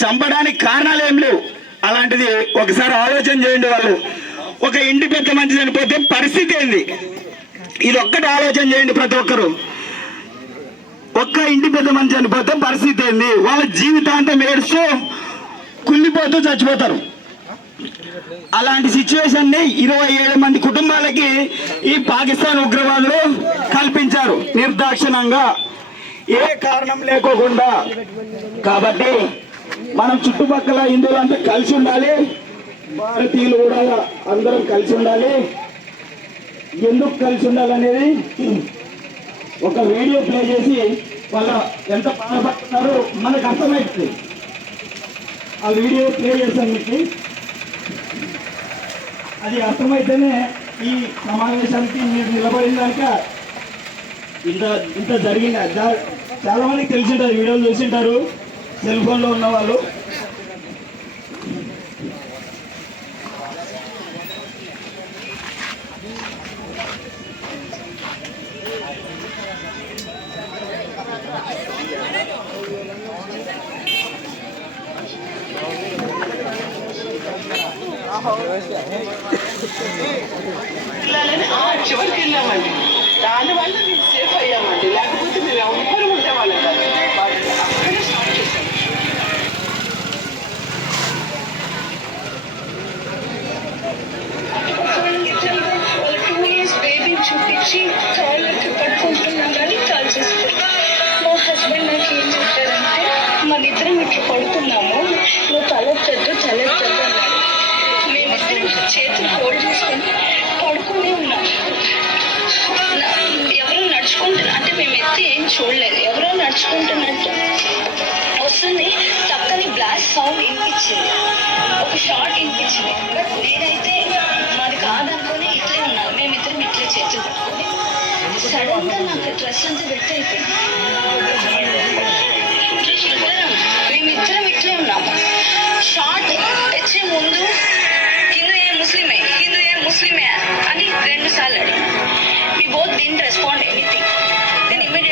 చంపడానికి కారణాలు ఏం లేవు. అలాంటిది ఒకసారి ఆలోచన చేయండి వాళ్ళు. ఒక ఇంటి పెద్ద మంచి చనిపోతే పరిస్థితి ఏంది? ఇది ఒక్కటి ఆలోచన చేయండి ప్రతి ఒక్కరు. ఒక్క ఇంటి పెద్ద మంచి చనిపోతే పరిస్థితి ఏంది? వాళ్ళ జీవితాంతం ఏడుస్తూ కుళ్ళిపోతూ చచ్చిపోతారు. అలాంటి సిచ్యువేషన్ని ఇరవై ఏడు మంది కుటుంబాలకి ఈ పాకిస్తాన్ ఉగ్రవాదులు కల్పించారు నిర్దాక్షిణంగా ఏ కారణం లేకోకుండా. కాబట్టి మనం చుట్టుపక్కల హిందువులంతా కలిసి ఉండాలి. భారతీయులు కూడా అందరం కలిసి ఉండాలి. ఎందుకు కలిసి ఉండాలనేది ఒక వీడియో ప్లే చేసి వాళ్ళ ఎంత బాధపడుతున్నారో మనకు అర్థమవుతుంది ఆ వీడియో ప్లే చేశాను మీకు. అది అర్థమైతేనే ఈ సమావేశానికి మీరు నిలబడినాక ఇంత ఇంత జరిగింది. చాలా చాలా మందికి తెలిసింటారు వీడియోలు చూసింటారు. సెల్ ఫోన్లో ఉన్న పిల్లలని ఆ చివరికి వెళ్ళామండి. దానివల్ల మేము సేఫ్ అయ్యామండి. లేకపోతే మేము ఇద్దరం పడుతున్నాము. నువ్వు తలెత్తద్దు తలెత్తద్దు అన్నాడు. మేమిద్దరం చేతులు హోల్డ్ చేసుకొని పడుకునే ఉన్నాం. ఎవరో నడుచుకుంటున్నా అంటే మేము ఎత్తి ఏం చూడలేదు. ఎవరో నడుచుకుంటున్నట్టు వస్తుంది. చక్కని బ్లాస్ట్ సౌండ్ వినిపించింది. ఒక షార్ట్ వినిపించింది. బట్ నేనైతే మాది కాదనుకొని ఇట్లే ఉన్నాను. మేమిద్దరం ఇట్లే చేతులు పట్టుకొని సడన్గా నాకు డ్రెస్ అంతా వెట్ అయిపోయింది.